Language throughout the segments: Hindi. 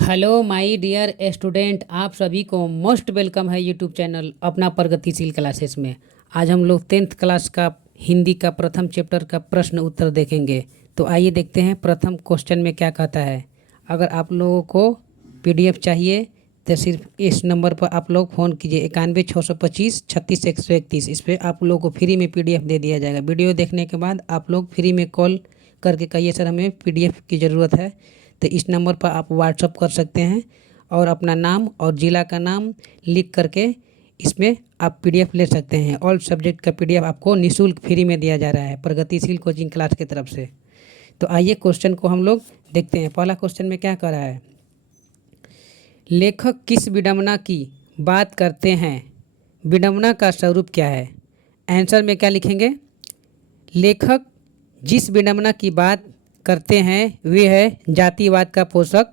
हेलो माय डियर स्टूडेंट, आप सभी को मोस्ट वेलकम है यूट्यूब चैनल अपना प्रगतिशील क्लासेस में। आज हम लोग 10th क्लास का हिंदी का प्रथम चैप्टर का प्रश्न उत्तर देखेंगे। तो आइए देखते हैं प्रथम क्वेश्चन में क्या कहता है। अगर आप लोगों को पीडीएफ चाहिए तो सिर्फ इस नंबर पर आप लोग फ़ोन कीजिए 91 625 36 131। इस पर आप लोगों को फ्री में पीडीएफ दे दिया जाएगा। वीडियो देखने के बाद आप लोग फ्री में कॉल करके कहिए सर हमें पीडीएफ की ज़रूरत है। तो इस नंबर पर आप व्हाट्सअप कर सकते हैं और अपना नाम और ज़िला का नाम लिख करके इसमें आप पीडीएफ ले सकते हैं। ऑल सब्जेक्ट का पीडीएफ आपको निःशुल्क फ्री में दिया जा रहा है प्रगतिशील कोचिंग क्लास की तरफ से। तो आइए क्वेश्चन को हम लोग देखते हैं। पहला क्वेश्चन में क्या कर रहा है, लेखक किस विडंबना की बात करते हैं, विडंबना का स्वरूप क्या है। आंसर में क्या लिखेंगे, लेखक जिस विडंबना की बात करते हैं वे है जातिवाद का पोषक।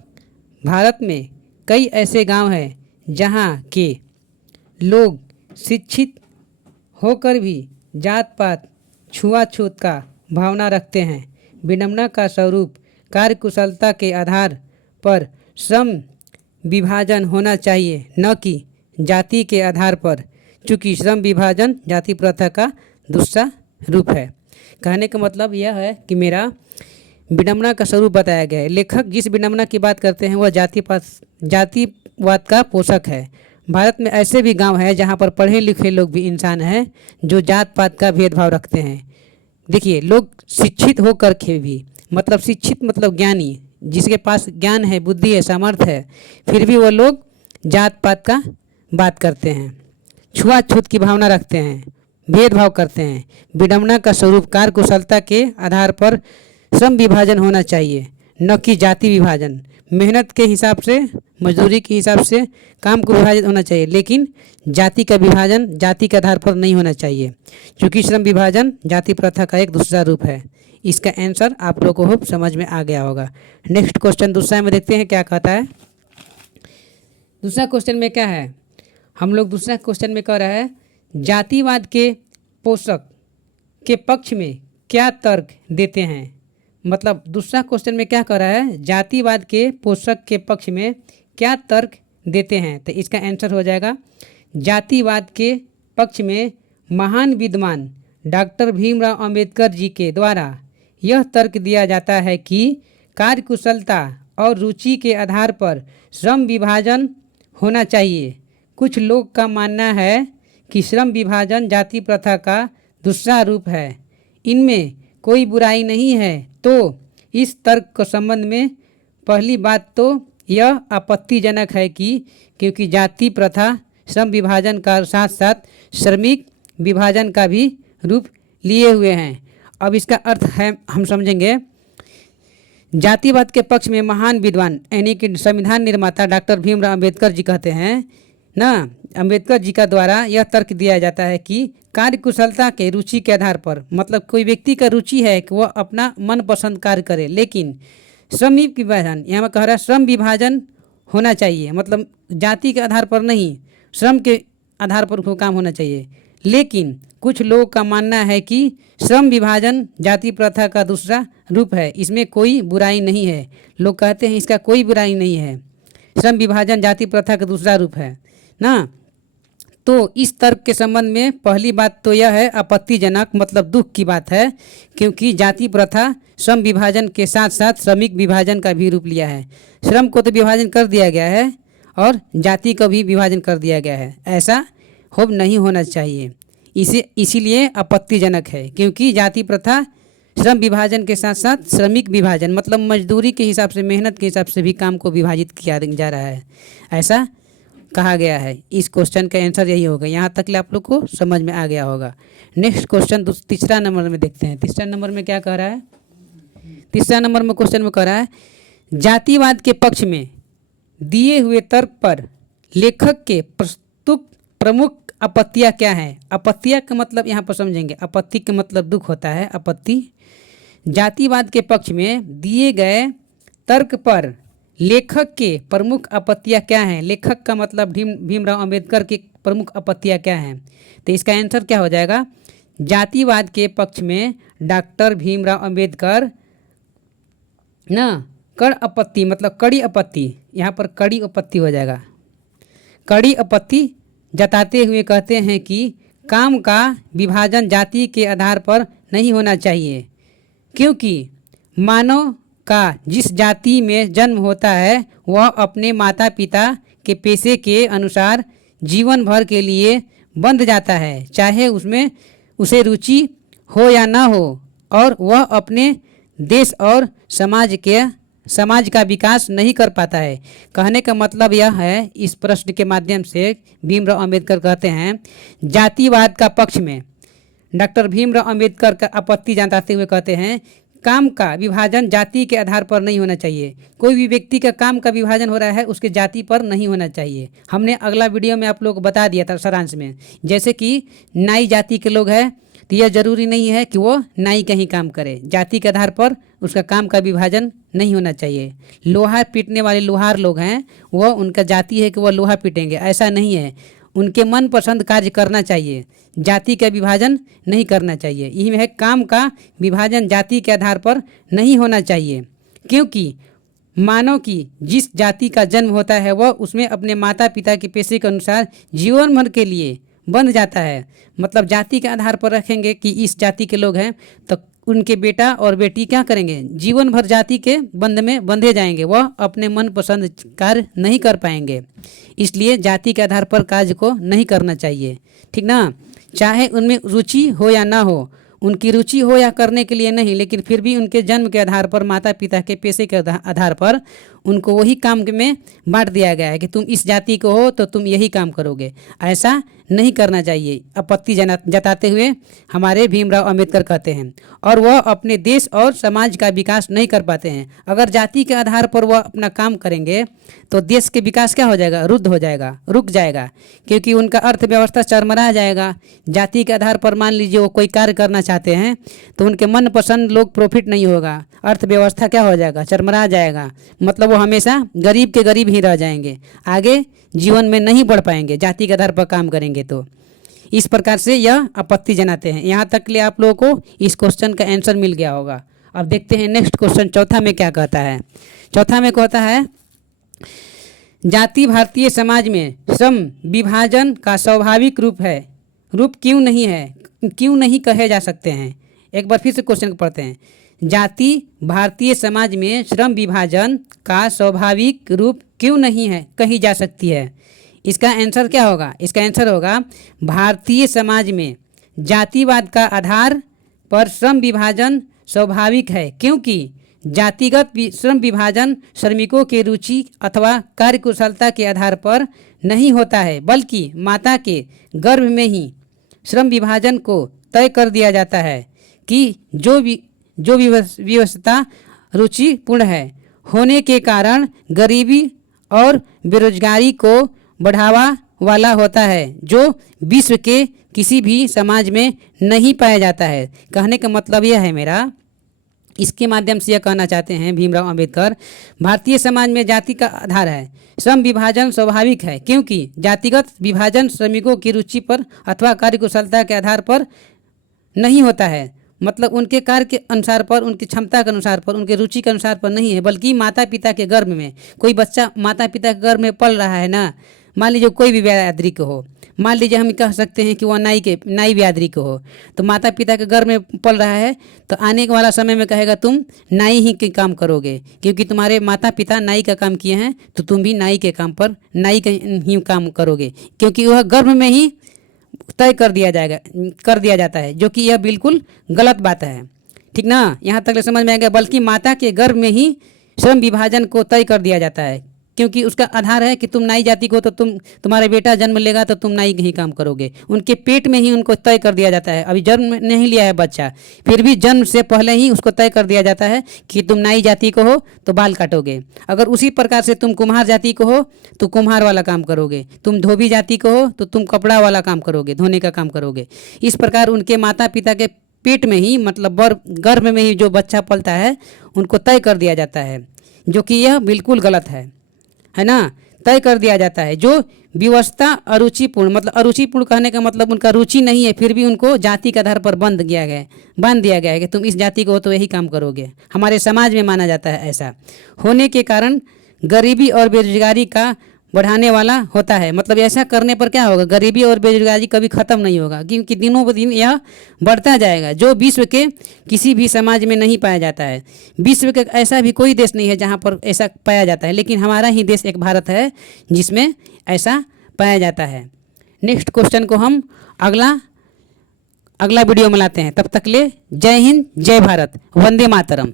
भारत में कई ऐसे गांव हैं जहां के लोग शिक्षित होकर भी जात पात छुआछूत का भावना रखते हैं। विडंबना का स्वरूप कार्यकुशलता के आधार पर श्रम विभाजन होना चाहिए, न कि जाति के आधार पर, चूँकि श्रम विभाजन जाति प्रथा का दूसरा रूप है। कहने का मतलब यह है कि मेरा विडंबना का स्वरूप बताया गया है। लेखक जिस विडंबना की बात करते हैं वह जातिवाद का पोषक है। भारत में ऐसे भी गांव हैं जहां पर पढ़े लिखे लोग भी इंसान हैं जो जात पात का भेदभाव रखते हैं। देखिए, लोग शिक्षित होकर के भी, मतलब शिक्षित मतलब ज्ञानी, जिसके पास ज्ञान है, बुद्धि है, सामर्थ्य है, फिर भी वो लोग जात पात का बात करते हैं, छुआछूत की भावना रखते हैं, भेदभाव करते हैं। विडंबना का स्वरूप कार्यकुशलता के आधार पर श्रम विभाजन होना चाहिए, न कि जाति विभाजन। मेहनत के हिसाब से, मजदूरी के हिसाब से काम को विभाजित होना चाहिए, लेकिन जाति का विभाजन जाति के आधार पर नहीं होना चाहिए, क्योंकि श्रम विभाजन जाति प्रथा का एक दूसरा रूप है। इसका आंसर आप लोगों को समझ में आ गया होगा। नेक्स्ट क्वेश्चन दूसरा में देखते हैं क्या कहता है। दूसरा क्वेश्चन में क्या है, हम लोग दूसरा क्वेश्चन में कह रहा है, जातिवाद के पोषक के पक्ष में क्या तर्क देते हैं। मतलब दूसरा क्वेश्चन में क्या कह रहा है, जातिवाद के पोषक के पक्ष में क्या तर्क देते हैं। तो इसका आंसर हो जाएगा, जातिवाद के पक्ष में महान विद्वान डॉक्टर भीमराव अंबेडकर जी के द्वारा यह तर्क दिया जाता है कि कार्यकुशलता और रुचि के आधार पर श्रम विभाजन होना चाहिए। कुछ लोग का मानना है कि श्रम विभाजन जाति प्रथा का दूसरा रूप है, इनमें कोई बुराई नहीं है। तो इस तर्क के संबंध में पहली बात तो यह आपत्तिजनक है कि क्योंकि जाति प्रथा श्रम विभाजन का साथ साथ श्रमिक विभाजन का भी रूप लिए हुए हैं। अब इसका अर्थ है हम समझेंगे, जातिवाद के पक्ष में महान विद्वान यानी कि संविधान निर्माता डॉक्टर भीमराव अंबेडकर जी कहते हैं ना, अंबेडकर जी का द्वारा यह तर्क दिया जाता है कि कार्यकुशलता के रुचि के आधार पर, मतलब कोई व्यक्ति का रुचि है कि वह अपना मनपसंद कार्य करे, लेकिन श्रमिक विभाजन, यहाँ में कह रहा है श्रम विभाजन होना चाहिए, मतलब जाति के आधार पर नहीं, श्रम के आधार पर वो काम होना चाहिए। लेकिन कुछ लोगों का मानना है कि श्रम विभाजन जाति प्रथा का दूसरा रूप है, इसमें कोई बुराई नहीं है। लोग कहते हैं इसका कोई बुराई नहीं है, श्रम विभाजन जाति प्रथा का दूसरा रूप है ना। तो इस तर्क के संबंध में पहली बात तो यह है आपत्तिजनक, मतलब दुख की बात है, क्योंकि जाति प्रथा श्रम विभाजन के साथ साथ श्रमिक विभाजन का भी रूप लिया है। श्रम को तो विभाजन कर दिया गया है और जाति का भी विभाजन कर दिया गया है, ऐसा हो नहीं होना चाहिए। इसीलिए आपत्तिजनक है, क्योंकि जाति प्रथा श्रम विभाजन के साथ साथ श्रमिक विभाजन, मतलब मजदूरी के हिसाब से, मेहनत के हिसाब से भी काम को विभाजित किया जा रहा है, ऐसा कहा गया है। इस क्वेश्चन का आंसर यही होगा। यहाँ तक आप लोग को समझ में आ गया होगा। नेक्स्ट क्वेश्चन तीसरा नंबर में देखते हैं। तीसरा नंबर में क्या कह रहा है, तीसरा नंबर में क्वेश्चन में कह रहा है, जातिवाद के पक्ष में दिए हुए तर्क पर लेखक के प्रस्तुत प्रमुख आपत्तियाँ क्या हैं। आपत्तियाँ का मतलब यहाँ पर समझेंगे, आपत्ति का मतलब दुख होता है, आपत्ति। जातिवाद के पक्ष में दिए गए तर्क पर लेखक के प्रमुख आपत्तियाँ क्या हैं। लेखक का मतलब भीमराव अंबेडकर की प्रमुख आपत्तियाँ क्या हैं। तो इसका आंसर क्या हो जाएगा, जातिवाद के पक्ष में डॉक्टर भीमराव अंबेडकर ना कड़ आपत्ति मतलब कड़ी आपत्ति, यहाँ पर कड़ी आपत्ति हो जाएगा। कड़ी आपत्ति जताते हुए कहते हैं कि काम का विभाजन जाति के आधार पर नहीं होना चाहिए, क्योंकि मानव का जिस जाति में जन्म होता है वह अपने माता पिता के पेशे के अनुसार जीवन भर के लिए बंध जाता है, चाहे उसमें उसे रुचि हो या ना हो, और वह अपने देश और समाज का विकास नहीं कर पाता है। कहने का मतलब यह है, इस प्रश्न के माध्यम से भीमराव अंबेडकर कहते हैं जातिवाद का पक्ष में डॉक्टर भीमराव अंबेडकर का आपत्ति जताते हुए कहते हैं काम का विभाजन जाति के आधार पर नहीं होना चाहिए। कोई भी व्यक्ति का काम का विभाजन हो रहा है उसके जाति पर नहीं होना चाहिए। हमने अगला वीडियो में आप लोग को बता दिया था सारांश में, जैसे कि नाई जाति के लोग हैं तो यह जरूरी नहीं है कि वो नाई का ही काम करे, जाति के आधार पर उसका काम का विभाजन नहीं होना चाहिए। लोहा पीटने वाले लोहार लोग हैं, वह उनका जाति है कि वह लोहा पीटेंगे, ऐसा नहीं है। उनके मनपसंद कार्य करना चाहिए, जाति का विभाजन नहीं करना चाहिए। यही में है काम का विभाजन जाति के आधार पर नहीं होना चाहिए, क्योंकि मानव की जिस जाति का जन्म होता है वह उसमें अपने माता पिता के पेशे के अनुसार जीवन भर के लिए बंध जाता है। मतलब जाति के आधार पर रखेंगे कि इस जाति के लोग हैं तो उनके बेटा और बेटी क्या करेंगे, जीवन भर जाति के बंध में बंधे जाएंगे, वह अपने मनपसंद कार्य नहीं कर पाएंगे। इसलिए जाति के आधार पर कार्य को नहीं करना चाहिए, ठीक ना। चाहे उनमें रुचि हो या ना हो, उनकी रुचि हो या करने के लिए नहीं, लेकिन फिर भी उनके जन्म के आधार पर माता पिता के पेशे के आधार पर उनको वही काम में बांट दिया गया है कि तुम इस जाति को हो तो तुम यही काम करोगे। ऐसा नहीं करना चाहिए, आपत्ति जताते हुए हमारे भीमराव अंबेडकर कहते हैं। और वह अपने देश और समाज का विकास नहीं कर पाते हैं। अगर जाति के आधार पर वह अपना काम करेंगे तो देश के विकास क्या हो जाएगा, रुद्ध हो जाएगा, रुक जाएगा, क्योंकि उनका अर्थव्यवस्था चरमरा जाएगा। जाति के आधार पर मान लीजिए वो कोई कार्य करना चाहते हैं तो उनके मनपसंद लोग प्रॉफिट नहीं होगा, अर्थव्यवस्था क्या हो जाएगा, चरमरा जाएगा। मतलब वो हमेशा गरीब के गरीब ही रह जाएंगे, आगे जीवन में नहीं बढ़ पाएंगे जाति के आधार पर काम करेंगे तो। इस प्रकार से यह आपत्ति जनाते हैं। यहाँ तक के लिए आप लोगों को इस क्वेश्चन का आंसर मिल गया होगा। अब देखते हैं नेक्स्ट क्वेश्चन चौथा में क्या कहता है। चौथा में कहता है जाति भारतीय समाज में श्रम विभाजन का स्वाभाविक रूप है, रूप क्यों नहीं है, क्यों नहीं कहे जा सकते हैं। एक बार फिर से क्वेश्चन को पढ़ते हैं। जाति भारतीय समाज में श्रम विभाजन का स्वाभाविक रूप क्यों नहीं है कही जा सकती है। इसका आंसर क्या होगा, इसका आंसर होगा भारतीय समाज में जातिवाद का आधार पर श्रम विभाजन स्वाभाविक है, क्योंकि जातिगत श्रम विभाजन श्रमिकों के रुचि अथवा कार्यकुशलता के आधार पर नहीं होता है, बल्कि माता के गर्भ में ही श्रम विभाजन को तय कर दिया जाता है कि जो व्यवस्था रुचिपूर्ण है होने के कारण गरीबी और बेरोजगारी को बढ़ावा वाला होता है, जो विश्व के किसी भी समाज में नहीं पाया जाता है। कहने का मतलब यह है मेरा, इसके माध्यम से यह कहना चाहते हैं भीमराव अंबेडकर, भारतीय समाज में जाति का आधार है, श्रम विभाजन स्वाभाविक है, क्योंकि जातिगत विभाजन श्रमिकों की रुचि पर अथवा कार्यकुशलता के आधार पर नहीं होता है। मतलब उनके कार्य के अनुसार पर, उनकी क्षमता के अनुसार पर, उनके रुचि के अनुसार पर नहीं है, बल्कि माता पिता के गर्भ में, कोई बच्चा माता पिता के गर्भ में पल रहा है ना, मान लीजिए कोई भी बिरादरी को हो, मान लीजिए हम कह सकते हैं कि वह नाई बिरादरी को हो, तो माता पिता के गर्भ में पल रहा है तो आने वाला समय में कहेगा तुम नाई ही के काम करोगे, क्योंकि तुम्हारे माता पिता नाई का काम किए हैं तो तुम भी नाई के काम पर नाई का ही काम करोगे, क्योंकि वह गर्भ में ही तय कर दिया जाता है, जो कि यह बिल्कुल गलत बात है, ठीक ना। यहाँ तक समझ में आएगा, बल्कि माता के गर्भ में ही श्रम विभाजन को तय कर दिया जाता है, क्योंकि उसका आधार है कि तुम नाई जाति को, तो तुम्हारा बेटा जन्म लेगा तो तुम नाई ही काम करोगे। उनके पेट में ही उनको तय कर दिया जाता है, अभी जन्म नहीं लिया है बच्चा, फिर भी जन्म से पहले ही उसको तय कर दिया जाता है कि तुम नाई जाति को हो तो बाल काटोगे, अगर उसी प्रकार से तुम कुम्हार जाति को हो तो कुम्हार वाला काम करोगे, तुम धोबी जाति को हो तो तुम कपड़ा वाला काम करोगे, धोने का काम करोगे। इस प्रकार उनके माता पिता के पेट में ही, मतलब गर्भ में ही जो बच्चा पलता है उनको तय कर दिया जाता है, जो कि यह बिल्कुल गलत है ना। तय कर दिया जाता है। जो विवशता अरुचिपूर्ण, मतलब अरुचिपूर्ण कहने का मतलब उनका रुचि नहीं है, फिर भी उनको जाति के आधार पर बांध दिया गया है कि तुम इस जाति को हो तो यही काम करोगे। हमारे समाज में माना जाता है ऐसा होने के कारण गरीबी और बेरोजगारी का बढ़ाने वाला होता है। मतलब ऐसा करने पर क्या होगा, गरीबी और बेरोजगारी कभी ख़त्म नहीं होगा, क्योंकि दिनों ब दिन यह बढ़ता जाएगा, जो विश्व के किसी भी समाज में नहीं पाया जाता है। विश्व के ऐसा भी कोई देश नहीं है जहाँ पर ऐसा पाया जाता है, लेकिन हमारा ही देश एक भारत है जिसमें ऐसा पाया जाता है। नेक्स्ट क्वेश्चन को हम अगला वीडियो में लाते हैं। तब तक ले जय हिंद, जय भारत, वंदे मातरम।